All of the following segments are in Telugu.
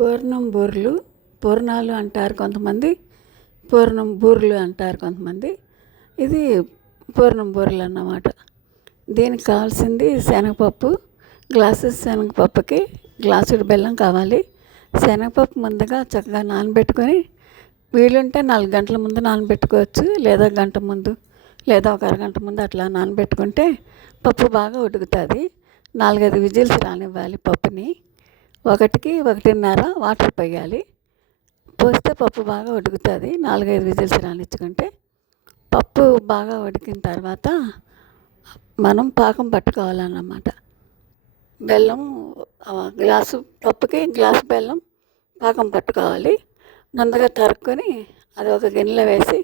పూర్ణం బూరెలు, పూర్ణాలు అంటారు కొంతమంది, పూర్ణం బూరెలు అంటారు కొంతమంది. ఇది పూర్ణం బూరెలు అన్నమాట. దీనికి కావాల్సింది శనగపప్పు, శనగపప్పుకి గ్లాసుడు బెల్లం కావాలి. శనగపప్పు ముందుగా చక్కగా నానబెట్టుకొని, వీలుంటే 4 గంటల ముందు నానబెట్టుకోవచ్చు, లేదా గంట ముందు, లేదా ఒక అరగంట ముందు అట్లా నానబెట్టుకుంటే పప్పు బాగా ఉడుకుతుంది. 4-5 విజిల్స్ రానివ్వాలి పప్పుని. 1-1.5 వాటర్ పోయాలి. పోస్తే పప్పు బాగా ఉడుకుతుంది. 4-5 విజిల్స్ రానిచ్చుకుంటే పప్పు బాగా ఉడికిన తర్వాత మనం పాకం పట్టుకోవాలన్నమాట. బెల్లం గ్లాసు పప్పుకి గ్లాసు బెల్లం పాకం పట్టుకోవాలి. ముందుగా తరుక్కొని అది ఒక గిన్నెలో వేసి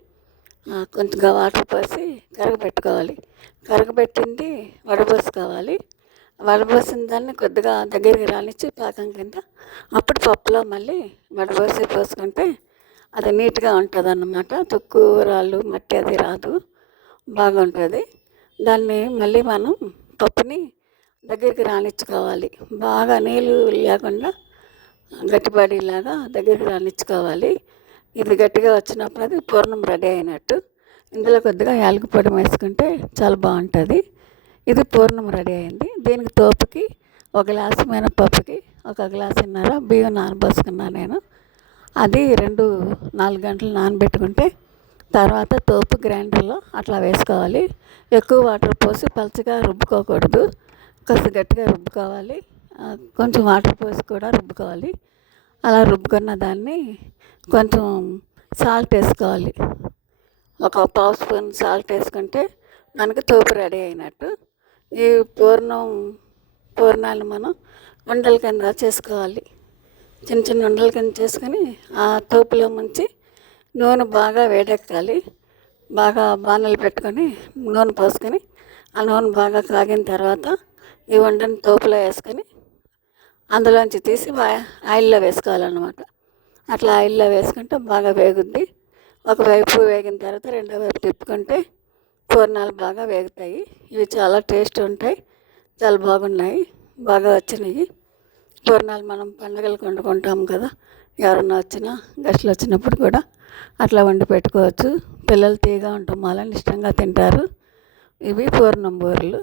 కొంచెంగా వాటర్ పోసి కరగబెట్టుకోవాలి. కరగబెట్టింది వడబోసుకోవాలి. వడబోసిన దాన్ని కొద్దిగా దగ్గరికి రానిచ్చి పాకం కింద అప్పుడు పప్పులో మళ్ళీ వడబోసి పోసుకుంటే అది నీట్గా ఉంటుంది అన్నమాట. తొక్కు రాళ్ళు మట్టి అది రాదు, బాగుంటుంది. దాన్ని మళ్ళీ మనం పప్పుని దగ్గరికి రానిచ్చుకోవాలి. బాగా నీళ్ళు లేకుండా గట్టిపడేలాగా దగ్గరికి రానిచ్చుకోవాలి. ఇది గట్టిగా వచ్చినప్పుడు అది పూర్ణం రెడీ అయినట్టు. ఇందులో కొద్దిగా యాలకుల పొడి వేసుకుంటే చాలా బాగుంటుంది. ఇది పూర్ణం రెడీ అయింది. దీనికి తోపుకి 1 గ్లాసు మినపప్పుకి 1 గ్లాసున్నర బియ్యం నానబోసుకున్నాను నేను. అది 2-4 గంటలు నానబెట్టుకుంటే తర్వాత తోపు గ్రైండర్లో అట్లా వేసుకోవాలి. ఎక్కువ వాటర్ పోసి పలుచగా రుబ్బుకోకూడదు, కాస్త గట్టిగా రుబ్బుకోవాలి. కొంచెం వాటర్ పోసి కూడా రుబ్బుకోవాలి. అలా రుబ్బుకున్న దాన్ని కొంచెం సాల్ట్ వేసుకోవాలి. ఒక 1/2 స్పూన్ సాల్ట్ వేసుకుంటే మనకు తోపు రెడీ అయినట్టు. ఈ పూర్ణాలు మనం ఉండల కింద చేసుకోవాలి. చిన్న చిన్న ఉండల కింద చేసుకొని ఆ తోపులో ముంచి నూనె బాగా వేడెక్కాలి. బాగా బాణలు పెట్టుకొని నూనె పోసుకొని ఆ నూనె బాగా కాగిన తర్వాత ఈ ఉండని తోపులో వేసుకొని అందులోంచి తీసి ఆయిల్లో వేసుకోవాలన్నమాట. అట్లా ఆయిల్లో వేసుకుంటే బాగా వేగుద్ది. ఒకవైపు వేగిన తర్వాత రెండో వైపు తిప్పుకుంటే పూర్ణాలు బాగా వేగుతాయి. ఇవి చాలా టేస్ట్ ఉంటాయి, చాలా బాగున్నాయి, బాగా వచ్చినాయి. పూర్ణాలు మనం పండుగలకు వండుకుంటాం కదా, ఎవరన్నా వచ్చినా గెస్టులు వచ్చినప్పుడు కూడా అట్లా వండి పెట్టుకోవచ్చు. పిల్లలు తీగా ఉంటాం వాళ్ళని ఇష్టంగా తింటారు. ఇవి పూర్ణం బూరెలు.